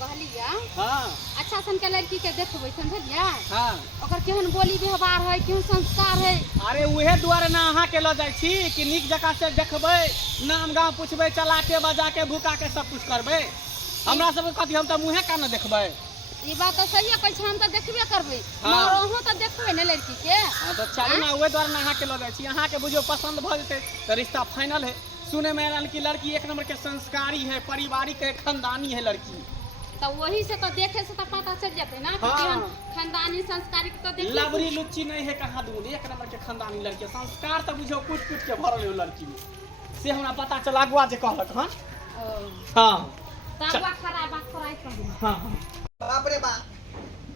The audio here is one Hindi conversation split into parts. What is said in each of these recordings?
कहलिया हाँ अच्छा सन के लड़की के देखबै समझलिया। हाँ ओकर केहन बोली व्यवहार है केहन संस्कार है। अरे उहे दुआरे ना अहाँ के ल जाइ छी कि नीक जकाँ से देखबै नाम गाँव पूछबै चला के बजा के भूका के सब कुछ करबै। हमरा सबके कथी हम त मुँहे का न देखबै। ई बात तो सही है कहै छी हम त देखबे करबै हाँ। मगर अहाँ त देखबै ने लड़की के। हाँ तो चलू ना उहे दुआरे ना अहाँ के ल जाइ छी। अहाँ के बुझियो पसंद भ जेतै त रिश्ता फाइनल है। सुने में आयल कि लड़की एक नंबर के संस्कारी है पारिवारिक है खानदानी है लड़की। तो वही से तो देखे से तो पता चल जाते ना कि हाँ। केहन खानदानी संस्कारी तो देख लवरी लुच्ची नहीं है कहाँ दूर एक नंबर के खानदानी लड़की संस्कार तो बुझो कुछ कुछ के भरल है लड़की में से हमरा पता चला अगुआ जे कहलक हन। हाँ तबवा खराब बात कराई कहू। हाँ बाप रे बाप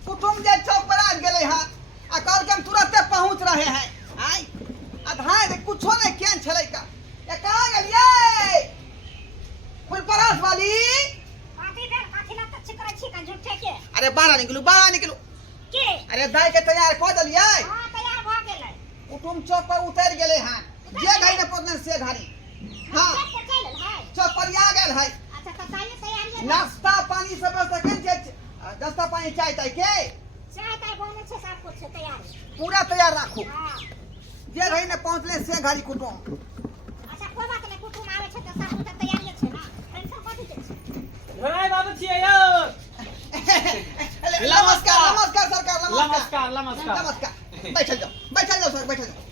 कुटुम जे चौक पर आ गेले हां आ कल के हम तुरंते पहुंच रहे हैं। आई आधार कुछो नहीं केन छलै का ए कहां गेलिए फुल परास वाली। पार्टी देर पाछिला त छिकरा छिका झूठे के। अरे बाहर निकलू के अरे दाई के तैयार क दलिए। हां तैयार भ गेलै। कुटुम चौक पर उतर गेले हां जे घाई ने पहुंचने से घारी। हां चौक पर चलल है। चौक पर आ गेल है। अच्छा त ताई तैयारी नाश्ता पानी सब सकें जे नाश्ता पानी चाय ताई के चाय ताई बने छै सब कुछ छै तैयार। पूरा तैयार राखू हां जे घाई ने पहुंचले से घारी कुटुम। अच्छा कोई बात नहीं कुटुम आवे छै त सब कुछ तैयारी छै ना टेंशन कथि के छै। घराय बाबू छियै यौ। नमस्कार नमस्कार सरकार नमस्कार नमस्कार नमस्कार बैठल जाओ सर बैठल जाओ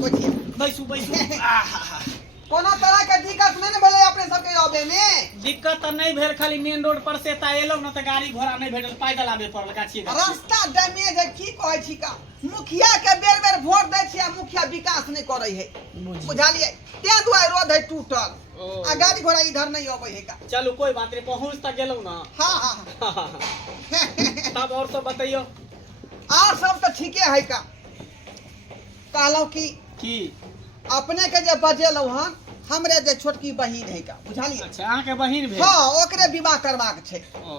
बैठिए बैसू बैसू। कोनो तरह के दिक्कत नहीं न भेले अपने सबके आबे में। दिक्कत तो नहीं भेल खाली मेन रोड पर से ता एलो न त गाड़ी घोड़ा नहीं भेटल पैदल आबे पड़ल गाछी। रास्ता डैमेज है की कहै छी का मुखिया के बेर बेर वोट दै छी आ मुखिया विकास नहीं करे है बुझालिए ते दुआरे रोड है टूटल आ गाड़ी घोड़ा इधर नहीं आबे है का। चलो कोई बात नहीं पहुंच तक गेलौ ना। हां हां तब और सब बताइयो। और सब तो ठीके है का कहलो कि अपने के जे बजेलौ हन हमरे जे छोटकी बहिन है का बुझालिए। अच्छा अहाँ के बहिन भेल। हां ओकरे विवाह करबाक छै। ओ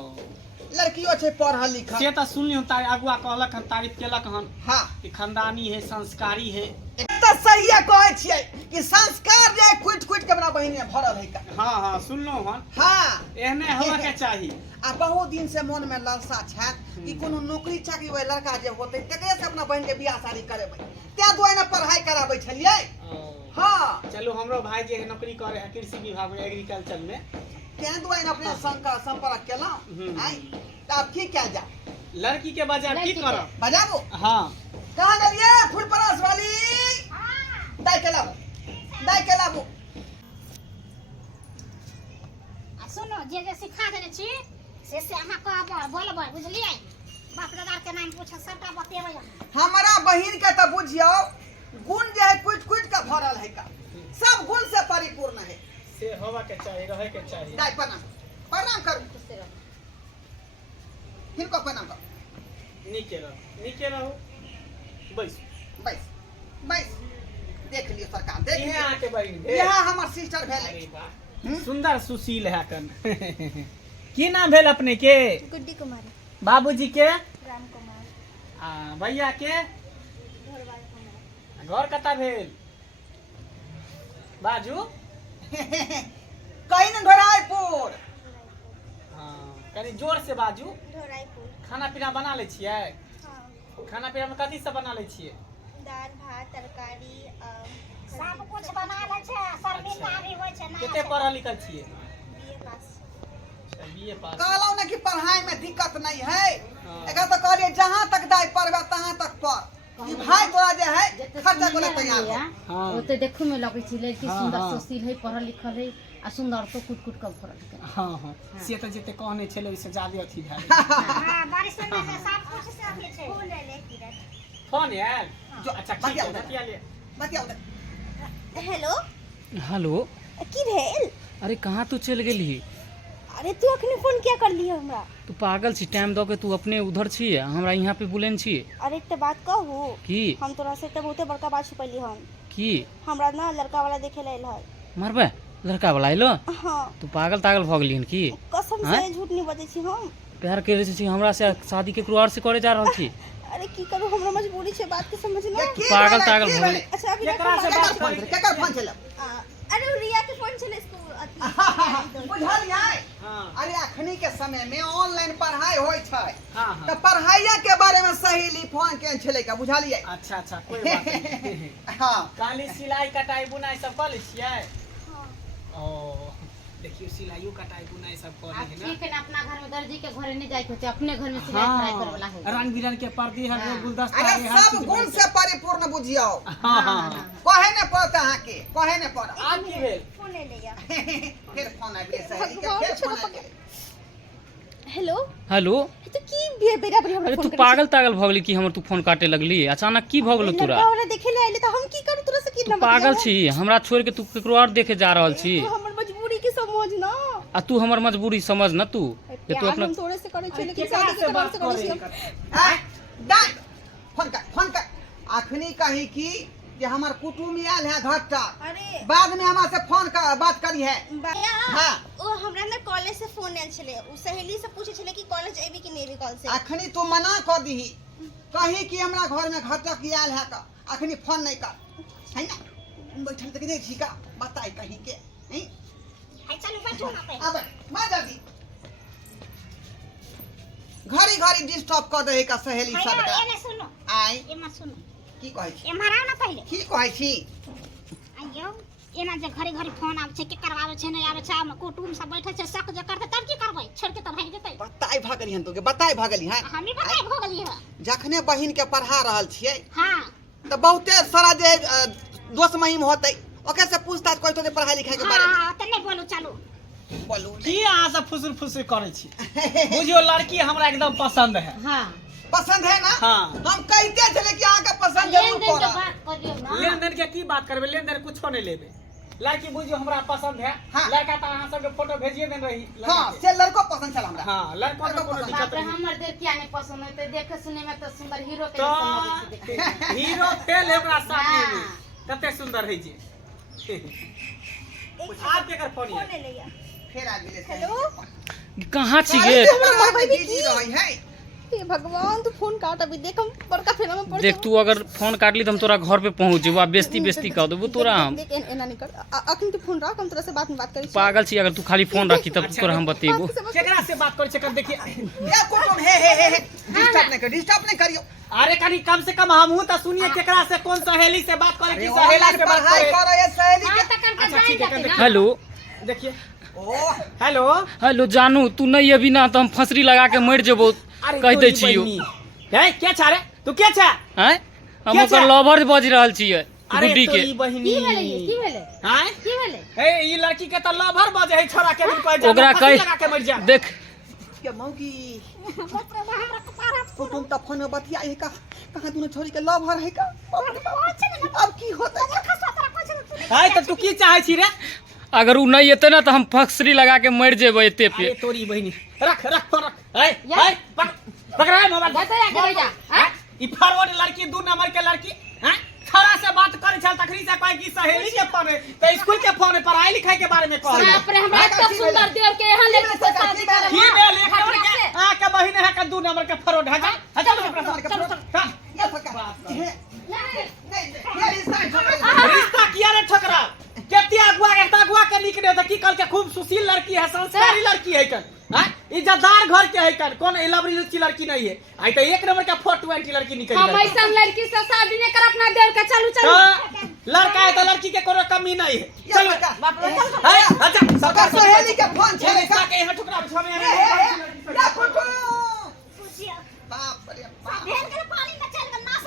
लड़कियों छै पढ़ल लिखल से त सुनलियो तारी अगुआ कहलक हन तारीफ केलक हन हां कि खानदानी है संस्कारी है। त सही कहै छियै कि संस्कार जे कुट कुट के अपना बहिन में भरल है का। हाँ हाँ सुनलो हन हां एहने होवा के चाहिए। आ बहुत दिन से मन में लालसा छै कि कोनो नौकरी चाकरी वाला लड़का जे होते तकरे से अपना बहन के बियाह शादी करेबै ते दुआरे न पढ़ाई कराबै छलिए। हां चलो हमरो भाई जे नौकरी करे है कृषि विभाग में एग्रीकल्चर में ते दुआरे अपने संपर्क केला। आई त अब की क्या जा लड़की के बजा की करब बजाबो। हाँ कहां गेलिए फूल परास वाली हां दाई के लाबो। आ सुनो जे सिखा देने छी से अहाँ कहब बोलबै बुझलिए। बाप दादा के नाम पूछ सबटा बतेबै हम। हमारा बहिन के त बुझियो गुण जे है कुट कुट के भरल है का सब गुण से परिपूर्ण है। से होवा के चाहिए रहे के चाहिए। दाई प्रणाम करू हिनको प्रणाम करू। नीके रहो बैस बैस देख लियो सरकार देख इहे लियो आके बहिन भेल। यह हमर सिस्टर भेले। अरे वाह सुंदर सुशील है कन। की नाम भेल अपने के। गुड्डी कुमारी बाबूजी के राम कुमार भैया के घरवाल कुमार। घर कता भेल बाजू। कहीं न ढोराईपुर। हाँ कनी जोर से बाजू। ढोराईपुर। खाना पीना बना ले छियै। हां खाना पीना में कथी सब बना ले छियै। दाल भात तरकारी सब कुछ बना ले छै। शर्मिंदारी होय छै ना। कते पढ़ल लिखल छियै। बीए पास। बीए पास। कहलौ न कि पढ़ाई में दिक्कत नहीं है। हाँ। एका तो कहलिए जहां तक दाई पढ़बे तहां तक पढ़। ई भाई तोरा जे है खर्चा करे तैयार है। हाँ ओते देखो में लगे छी लड़की हाँ, सुंदर हाँ। सुशील है पढ़ल लिखल है आ सुंदर तो कुट कुट के भरल है। हाँ हाँ से तो जते कहने छले ओइसे ज्यादा अथी भेल। हां बारिश में से सब कुछ से अथी छै। फूल ले किरत फोन आयल जो अच्छा ठीक बतिया है उधर। बतिया ले। बतिया उधर। हेलो हेलो की भेल। अरे कहाँ तू चल गेली। अरे तू अखनी फोन किया कर लियो हमरा। तू पागल छी टाइम दो के तू अपने उधर छी हमरा यहाँ पे बुलेन छी अरे एक बात कहू की हम तोरा से बहुते बड़का बात छुपैली हम की हमरा ना लड़का वाला देखे लेल है। मरबे लड़का वाला आइलो हां तू पागल तागल भ गेलिन की कसम से झूठ नहीं बजै छी हम। प्यार करे छी हमरा से शादी के और से करे जा रहल छी। अरे की करू हमरा मजबूरी छै बात के समझ ना। ये की पागल भेलै, तागल की भऽ भेलै? अच्छा अभी केकरा से बात करी? केकर फोन छले। अरे वो रिया के फोन चले इसको बुझलियै हाँ अरे अखनी के समय में ऑनलाइन पढ़ाई होय छै हाँ तो हाँ पढ़ाइया के बारे में सहेली फोन केन छलै का बुझलियै अच्छा अच्छा कोई बात नहीं हाँ काली सिलाई कटाई बुनाई सब कर लै छियै ओ देखियो सिलाइयो कटाई बुनाई सब कर लै है ना ठीक है ना, अपना घर में दर्जी के घरे नहीं जाए होते, अपने घर में सिलाई कढ़ाई करे वाला है। रंग बिरंग के पर्दी है हाँ। गुलदस्ता अरे है हर सब चीज गुण बनै से परिपूर्ण बुझियो छै। हाँ हाँ कहे ने पड़त अहाँ के कहे ने पड़त आब की भेल फोन ले लिया फिर फोन आबि गेलै सहेली के फिर फोन आबि गेलै हेलो हेलो तो की बेरा बेरा अरे तू पागल तागल भ गेली कि हमर तू फोन काटे लगली अचानक की भ गेलो तोरा लड़का देखे ले आइले तो हम की करू तोरा से की तू पागल छी हमरा छोड़ के तू केकरो और देखे जा रहल छी तू हमर मजबूरी के समझ ना आ तू हमर मजबूरी समझ न तू कि तू प्यार अपना हम थोड़े से करे छी लेकिन केकरा शादी से के बात तरह से करे करे छी हैं डाल फोन कर अखनी कही की कि हमर कुटुम आयल है घर तक अरे बाद में हमरा से फोन कर बात करी है भैया हाँ। ओ हमरा ना कॉलेज से फोन आयल छले उ सहेली से पूछे छले कि कॉलेज एबी कि नहीं एबी कॉल से अखनी तू मना कर दीही कही कि हमरा घर में घर तक आयल है का अखनी फोन नहीं कर है ना बैठल तक नहीं छी का बताई कहीं के हैं हाय चलो बैठो ना पे अब मार जल्दी घड़ी घड़ी डिस्टर्ब कर दे का सहेली हाय सब एने सुनो आई ए मत सुनो की कहै छी ए मारा ना पहले की कहै छी आइयो एना जे घड़ी घड़ी फोन आबै छै के करवावे छै नहीं आबै छै हम कुटुम सब बैठे छै शक जे करते तब की करबै छोड़ के त भाग जेतै बताई भगली हन तो के बताई भगली हैं हम ही बताई हो गेली है जखने बहिन के पढ़ा रहल छियै हां तो बहुते सारा जे दोस्त महिम होतै ओके से पूछताछ कोई तो पढ़ाई लिखाई के बारे में हां त नहीं बोलू चलो बोलू की अहाँ सब फुसुर फुसुर करै छी बुझियो लड़की हमरा एकदम पसंद है हाँ पसंद है ना हाँ। हम कहते चले कि अहाँ के पसंद लेन जरूर देन के पड़ा बात करियो ना। लेन देन के की बात करबे लेन देन कुछो नहीं लेबे लड़की बुझियो हमरा पसंद है हाँ। लड़का त अहाँ सब के फोटो भेजिए देन रही लड़का हां के। से लड़को पसंद छल हमरा हाँ लड़का के कोनो दिक्कत बाप रे नहीं हमर देख क्या नहीं पसंद होते, देखे सुने में तो सुंदर हीरो के तो जैसन लगे छै देखे। हीरो फेल है ओकरा सामने में हाँ। कते सुंदर है जी आप के कर फोन फोन है ले लिया फिर आ गेले हेलो कहाँ छी अरे गे हमरा मोबाइल में बिजी की? रही है हे भगवान तू फोन काट अभी देख हम बड़का फेरा में पड़ देख तू अगर फोन काटली तो हम तोरा घर पे पहुंच जेबो आ बेस्ती कह देबो तोरा हम देख एना नहीं कर अखन तू फोन रख हम तोरा से बात में बात करी पागल छी अगर तू खाली फोन रखी तब तोरा हम बतेबो केकरा से बात करे छै कर देखिए ये कुटुम हे डिस्टर्ब नहीं करियो अरे कनी कम से कम हमहू त सुनिए केकरा से कौन सहेली से बात करे अरे की सहेला से बात पढ़ाई करे कर रहे सहेली हाँ, के तो करके अच्छा, जाए ठीक है, जाते कर ना। हेलो देखिए ओ हेलो हेलो जानू तू नहीं अभी ना तो हम फंसरी लगा के मर जेबो कह दे छियो है क्या छा रे तू क्या छा हैं हम क्या ओकर छै? लवर बज रहल छियै अरे गुड्डी के तोरी बहिनी की भेलै ये? की भेलै? हैं की भेलै? ए ई लड़की के त लवर बजे है छोरा के दिन कह ओकरा लगा के मर जा कह देख के मौगी बाप रे हमरा कपारा कुटुम त फोन में बतिया है का कहां दुनो छोरी के लव हर है का अब की होता है है त तू की चाहे छी रे अगर उ नहीं एते ना तो हम फंसरी लगा के मर जेबो एते पे अरे तोरी बहिनी रख रख फोन रख ए पकड़ा है मोबाइल जाते आगे ले जा। हैं? ई फॉरवर्ड लड़की 2 नंबर के लड़की हैं छोरा से बात करे छल तखनी से कहे की सहेली के फोन है तो स्कूल के फोन है पढ़ाई लिखाई के बारे में कह बाप रे हमरा इतना सुंदर देव के यहाँ लेके से शादी करे। की बेल एक नंबर के आ के बहिन है का 2 नंबर के फॉरवर्ड है जा ये फका ये रिश्ता किया रे ठकरा केती अगुआ के निकले त की कल के खूब सुशील लड़की है संस्कारी लड़की है कन हैं इज्जतदार घर के है कन कौन इलाबरी लुच्ची लड़की नहीं है आई तो 1 नंबर का 420 लड़की निकल हम ऐसा लड़की से शादी नहीं कर अपना देव के चलू चलू। लड़का है तो लड़की के कोनो कमी नहीं है ये चलो फका बाप रे चल। है अच्छा सका सहेली के फोन ये छे रिश्ता के यहाँ ठुकरा छमे या कुटुम पूछिया बाप रे बाप ढेर के पानी में चल के नाश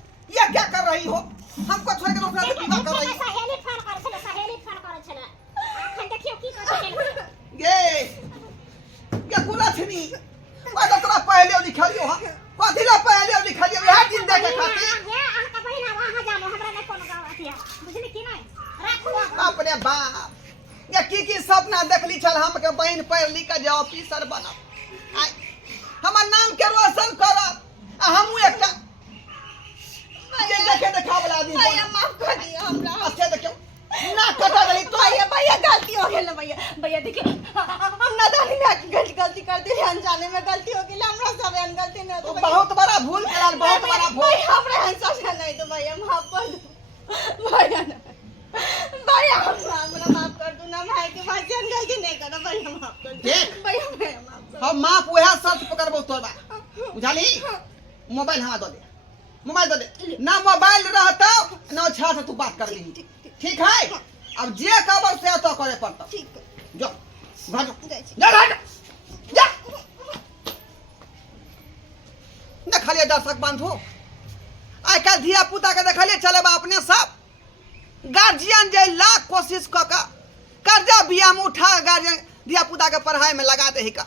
हो हमको छोड़ के दूसरा से विवाह कर रही हो सहेली फोन करे छले अखन देखियो की करे छले ये गुला छनी वादा तोरा पहले लिखलियो हां कथिला पहले लिखलियो यह दिन देखे खातिर ये अनका बहिना वहां जानो हमरा ने कोनो गाव अथिया बुझली की नहीं राखू बाप रे बाप ये की सपना देखली छल हम के बहन पढ़ लिख के जे ऑफिसर बनब आइ हमर नाम के रोशन करब आ हमू एकटा जे देखे देखा वाला आदमी भैया माफ कर दिए हमरा अच्छा देखियो ना कटा गली तो भैया भैया गलती हो गेल भैया भैया देखिए हम ना जाने में गलती कर दी अनजाने में गलती हो गेल हमरा सब गलती नहीं तो बहुत बड़ा भूल करल बहुत बड़ा भूल भैया हमरा सोचा नहीं तो भैया माफ कर दो भैया भैया हमरा माफ कर दो ना भाई के भाई जान गलती नहीं करो भैया माफ कर दो भैया माफ कर हम माफ वह शर्त पकड़बो तोरबा बुझाली मोबाइल हवा दे मोबाइल दे ना मोबाइल रहता ना छा से तू बात कर ली ठीक है अब जे कहबो से तो करे पड़ता ठीक जो भाजो जाय छी जा भाजो जा देखलिए दर्शक बंधु आइ काल धिया पुता के देखलिए चले बा अपने सब गार्जियन जे लाख कोशिश क का कर्जा बिया में उठा गार्जियन धिया पुता के पढ़ाई में लगा दे का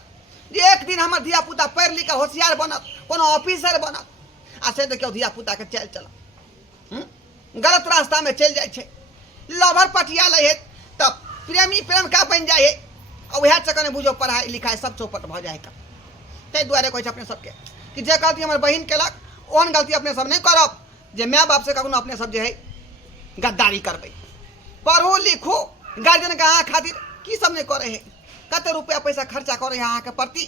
जे एक दिन हमर धिया पुता पढ़ लिख के होशियार बनत कोनो ऑफिसर बनत आ से देखियो धिया पुता के चल चल गलत रास्ता में चल जाय छे लवर पटिया ले है तब प्रेमी प्रेम का बन जाए और वह चक्कर में बुझो पढ़ाई लिखाई सब चौपट भ जाए ते दुआरे कहै छै अपने सबके कि जे गलती हमर बहिन केलक ओहन गलती अपने सब नहीं करब जे माय बाप से कखनो अपने सब जे है गद्दारी करबै पढ़ो लिखो गार्जियन के अहाँ खातिर की सब नहीं करे है कते रुपया पैसा खर्चा करे है अहाँ के प्रति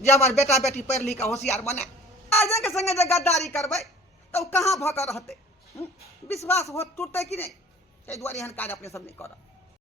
जे हमर बेटा बेटी पढ़ लिख के होशियार बने गार्जियन के संगे जे गद्दारी करबै तो कहाँ भकर रहते विश्वास हो टूटते कि नहीं ते दुआरे एहन कार्य अपने सब नहीं करब